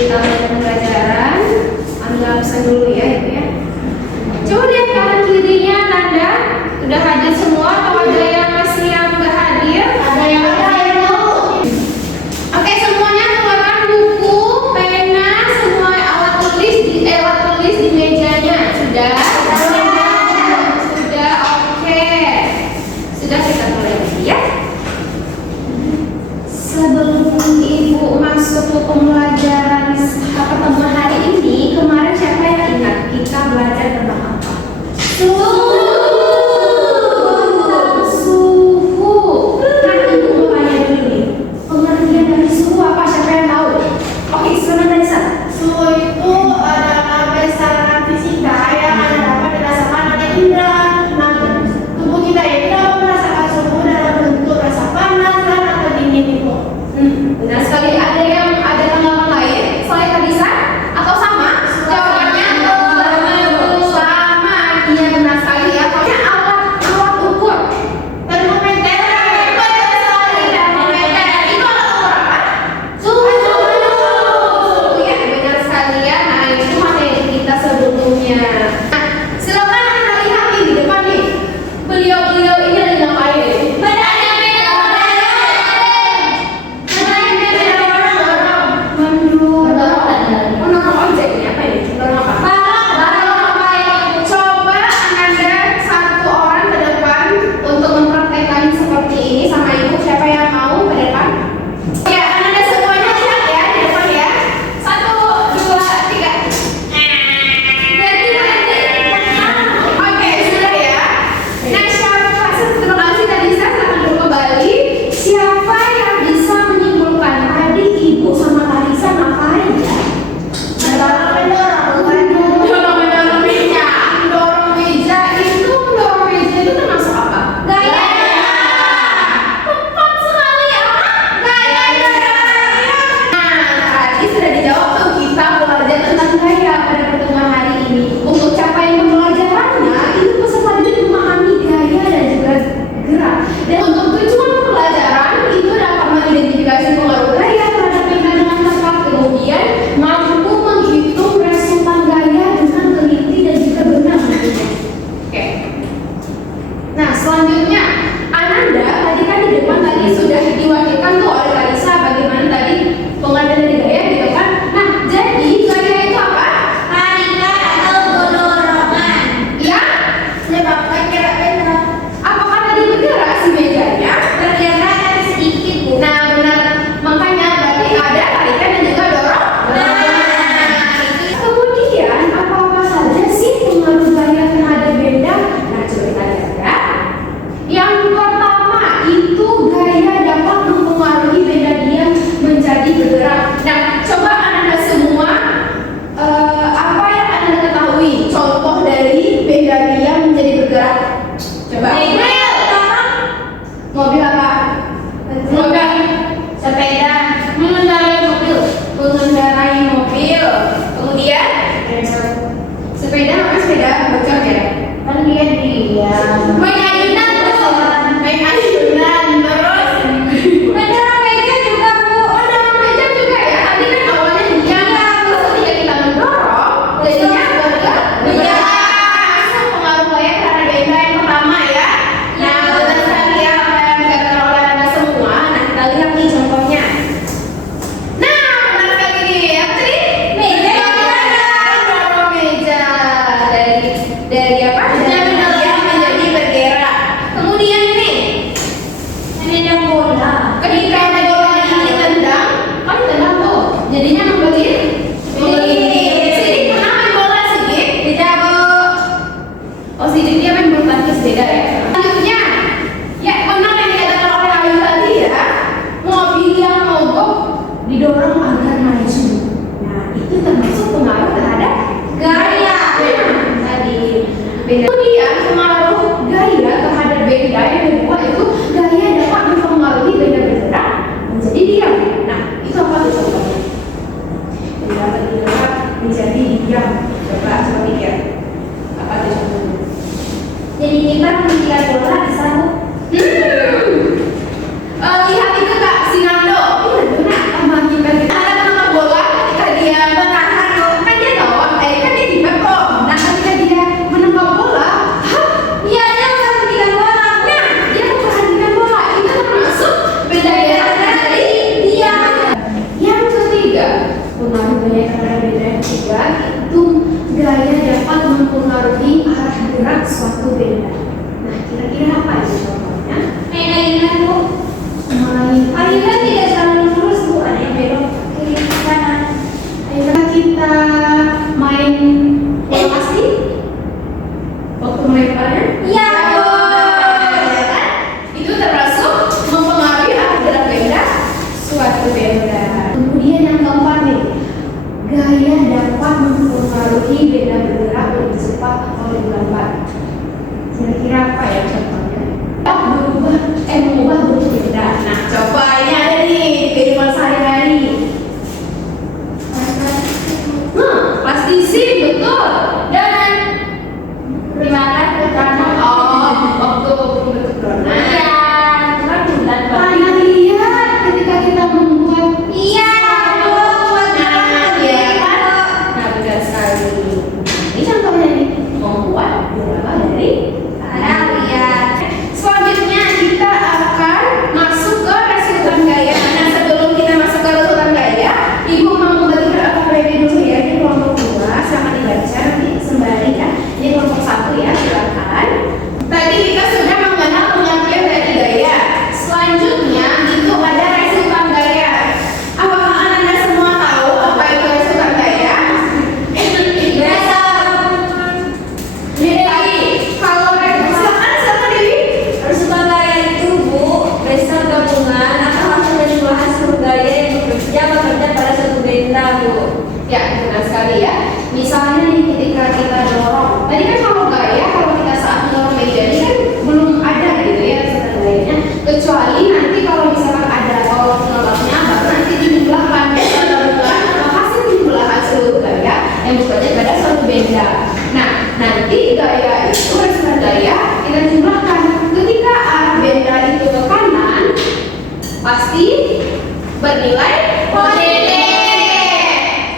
kita belajar pembelajaran. Ambil lapisan dulu ya, Ibu ya. Coba lihat kanan kirinya Nanda, udah hadir semua atau ada yang masih yang nggak hadir? Ada yang hadir dulu. Oke, semuanya keluarkan buku, pena, semua alat tulis di mejanya. Sudah? Sudah, oke. Sudah, kita mulai lagi ya. Sebelum Ibu masuk ke pembelajaran pertemuan hari ini, kemarin siapa yang ingat kita belajar tentang apa? Suhu. Nah, Ibu mau tanya dulu nih, pengertian dari suhu apa? Siapa yang tahu? Oke, silakan dari sana. Suhu itu adalah besaran fisika yang ada dapat dirasakan oleh indera. Nah, tubuh kita ini dapat merasakan suhu dalam bentuk rasa panas dan atau dingin itu. Benar sekali. Ada yang ada tanggapan lain selain Kadisa? Atau sama? Jawabannya sama. Iya, benar sekali ya. Pokoknya alat ukur. Termometer. Benar sekali. Termometer itu alat ukur apa? Suhu. Ya, benar sekali ya. Nah, itu materi kita sebelumnya. Nah, silakan Anda lihat nih di depan nih. Beliau-beliau ini lagi ngapain? Mendorong objek ini apa ini? Mendorong apa? Coba Ananda satu orang ke depan untuk mempraktekkan seperti ini sama Ibu. Siapa yang mau ke depan? Ya, Ananda semuanya lihat ya di depan ya. 1, 2, 3. Oke, sudah ya. Nah, terima kasih tadi saya akan kembali. Siapa yang bisa menyimpulkan tadi Ibu sama Kalisa ngapain ya? Mendorong meja itu termasuk apa? Gaya. Tepat sekali apa? Gaya. Nah, tadi sudah dijawab tuh, kita belajar tentang gaya pada pertemuan hari ini. Untuk capaian pembelajarannya itu peserta didik memahami gaya dan juga gerak. Dan untuk tujuan pembelajaran itu dapat mengidentifikasi pengaruh gaya terhadap pimpinan dengan tepat, kemudian mampu menghitung resultan gaya dengan teliti dan juga benar tentunya. Oke. Nah, selanjutnya Ananda tadi kan di depan tadi sudah diwakilkan tuh oleh Kalisa bagaimana tadi pengertian dari gaya gitu kan. Nah, jadi gaya itu apa? Tarikan atau dorongan. Ya, Menyebabkan gerak benda. apakah tadi bergerak si mejanya? Bergerak tapi sedikit, Bu. Nah, benar. Makanya berarti ada tarikan dan juga dorong. Kemudian apa-apa saja sih pengaruh gaya terhadap benda? Nah, coba kita lihat ya. Yang pertama itu gaya dapat mempengaruhi benda diam menjadi bergerak. Nah, coba Anda semua apa yang Anda ketahui contoh dari benda diam menjadi bergerak? Coba. Mobil apa? Mobil. Sepeda. Mengendarai mobil. Kemudian sepeda apa sepeda bocor ya? Kan dia Main ayunan terus. Mendorong meja juga Bu. Mendorong meja juga ya. Tadi kan awalnya diam. Terus ketika kita mendorong, jadinya bergerak. Masuk pengaruh gaya terhadap benda yang pertama ya. Nah, benar sekali ya apa yang dikatakan oleh Anda semua. Nah, kita lihat nih contohnya. Nah, benar sekali nih. Apa tadi? Meja. Mendorong meja. Dari apa? Dari diam menjadi bergerak. Kemudian nih, Menendang bola. ketika bola ini ditendang, kan ditendang tuh, jadinya membagi. Sidik pernah main bola Sidik? Tidak Bu. Oh Sidik dia main bulu tangkis beda ya. Selanjutnya, ya benar yang dikatakan oleh Ayu tadi ya, mobil yang mogok didorong agar maju. Nah itu termasuk pengaruh terhadap gaya. Tadi beda. Kemudian pengaruh gaya terhadap benda yang kedua itu gaya dapat mempengaruhi benda bergerak menjadi diam. Nah itu apa tuh contohnya? Benda bergerak menjadi diam. Coba pikir. Apa tuh contohnya? Jadi kita mengikat bola bisa, Bu. Lihat itu Kak Sinando. Iya benar. Sama kita ada penangkap bola ketika dia kita main bola pasti? Waktu main partner? Iya. Ya kan? Itu termasuk mempengaruhi arah gerak benda suatu benda. Kemudian yang keempat nih, gaya dapat mempengaruhi benda bergerak lebih cepat atau lebih lambat. Kira-kira apa ya contohnya? Mengubah bentuk benda. Nah, coba ini ada nih di kehidupan sehari-hari. Plastisi, betul. Dan Primakan pertama. waktu bentuk donat. Iya, itu kan bulan Pernah lihat ketika kita membuat Iya, buat ya kan? Nah, benar sekali. Ini contohnya nih, membuat beberapa dari selanjutnya kita akan masuk ke resultan gaya. Nah, sebelum kita masuk ke resultan gaya, Ibu mau membagikan apa preview dulu ya. Ini kelompok 2, silahkan dibaca nanti sembari ya. Ini kelompok 1 ya, silakan. Tadi kita sudah mengenal pengertian dari gaya. Selanjutnya itu ada resultan gaya. Apakah Anda semua tahu apa itu resultan gaya? Dewi, kalau silakan Dewi. Resultan gaya itu, Bu, besar gabungan atau hasil dari dua hasil gaya yang bekerja pada suatu benda, Bu. Ya, benar sekali ya. Misalnya nih ketika kita dorong, tadi kan kalau gaya, kalau kita saat mendorong meja ini kan belum ada gitu ya resultan gayanya. Kecuali nanti kalau misalkan ada tolak-tolaknya, baru nanti dijumlahkan hasil penjumlahan seluruh gaya yang bekerja pada suatu benda. Nah, nanti gaya itu resultan gaya kita jumlahkan. Ketika arah benda itu ke kanan, pasti bernilai positif.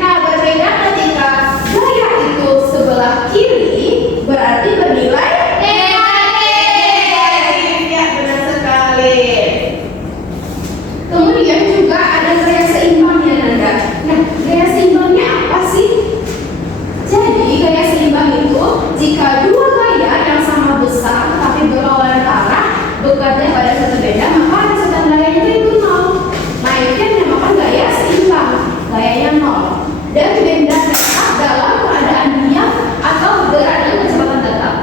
Nah, berbeda ketika gaya itu sebelah kiri, berarti bernilai negatif. Ya, benar sekali. Kemudian juga ada gaya seimbangnya, Nanda. Nah, gaya seimbangnya apa sih? Jadi, gaya seimbang itu jika dua gaya yang sama besar tetapi berlawanan arah bekerja pada satu benda, maka resultan gayanya itu 0. Nah, itu yang dinamakan gaya seimbang, gayanya 0. Dan benda tetap dalam keadaan diam atau bergerak dengan kecepatan tetap.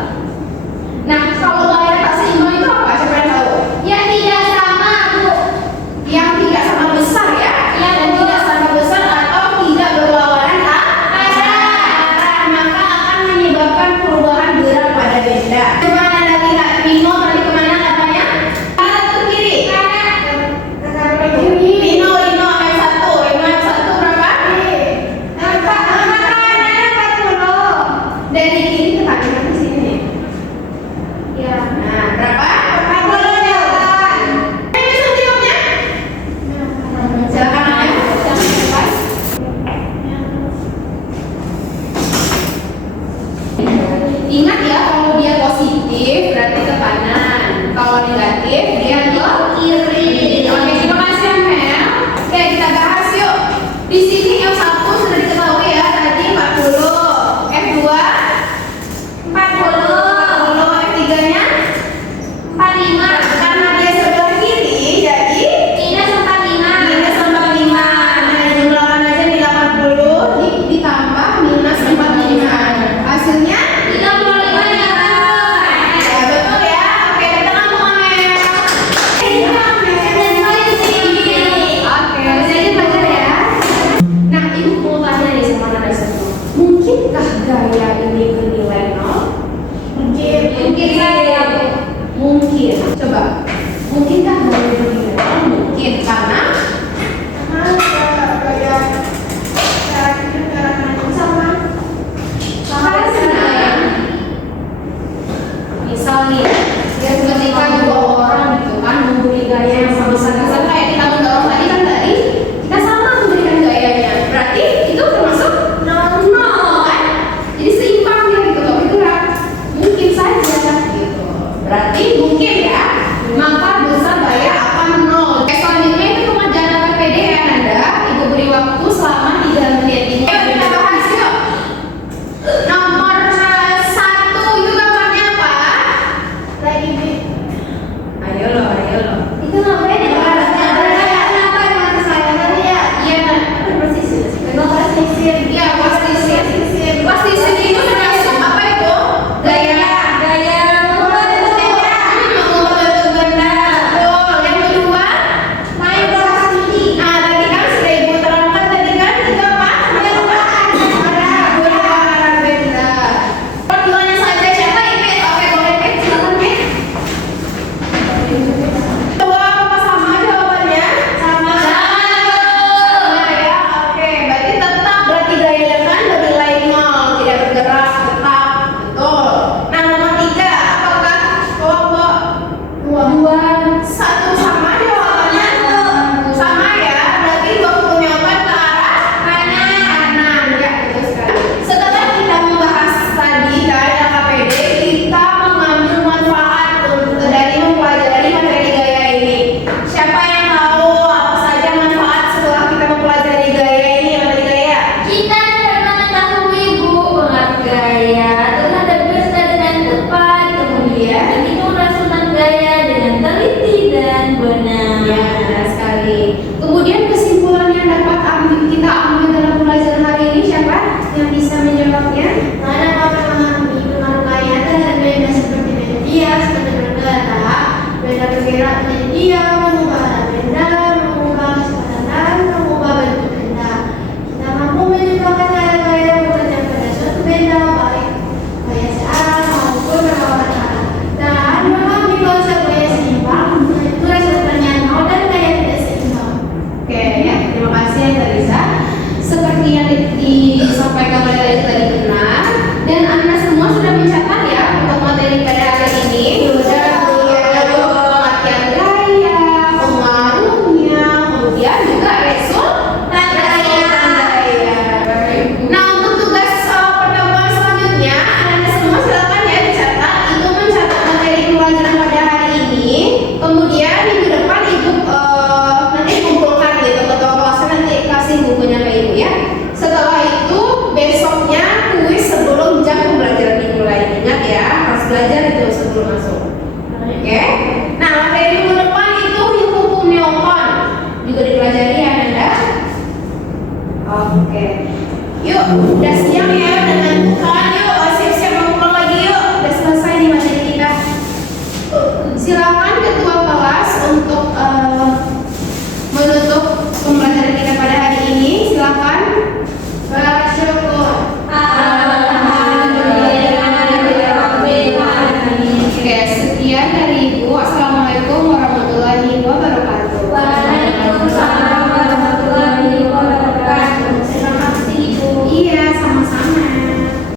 Nah, kalau gaya tak seimbang itu apa? Siapa yang tahu? Yang tidak sama, Bu. Yang tidak sama besar ya? Iya, Dan betul. tidak sama besar atau tidak berlawanan arah, maka akan menyebabkan perubahan gerak pada benda. Coba Anda lihat, Rino tadi kemana katanya? Kanan atau kiri? Rino F1 berapa? Dari kiri ke kanan ke sini. Nah, berapa? 40. Ayo jawabnya. Silakan Anda. Ingat ya, kalau dia positif berarti ke kanan. Kalau negatif dia ke kiri. Oke, terima kasih Mel. Oke, kita bahas yuk. Di sini F1 sudah diketahui ya, tadi 40. F2 40. F3-nya 45. Karena dia sebelah kiri, jadi minus 45. Nah, jumlahkan aja di 80 ditambah minus 45. Hasilnya 35 ya. Ya, betul ya. Oke, kita langsung Amel. Oke, jadi belajar ya. Nah, Ibu mau tanya nih sama Nanda semua. Mungkinkah gaya ini bernilai 0? Mungkin saja. Mungkin. Coba. Mungkinkah gaya ini bernilai 0? Mungkin karena misal nih, ya ketika dua orang gitu kan memberi gaya yang sama-sama kayak kita mendorong tadi kan kita sama memberikan gayanya, berarti itu termasuk 0 kan? Jadi seimbang ya gitu kalau bergerak. Mungkin saja gitu. Berarti mungkin ya, maka besar gaya sampaikan oleh Lali tadi benar dan Anda semua sudah mencatat ya untuk materi pada hari ini. Sudah pengertian gaya, pengaruhnya, kemudian juga resultan gaya. Nah, untuk tugas pertemuan selanjutnya, Anda semua silakan ya dicatat. Itu mencatat materi pelajaran pada hari ini. Kemudian minggu depan Ibu nanti kumpulkan gitu ketua kelasnya nanti kasih bukunya ke Ibu ya. Setelah itu besoknya kuis sebelum jam pembelajaran dimulai. Ingat ya, harus belajar itu sebelum masuk. Oke. Nah, materi minggu depan itu hukum Newton juga dipelajari ya Anda. Oke. Yuk, udah siang ya, udah tentukan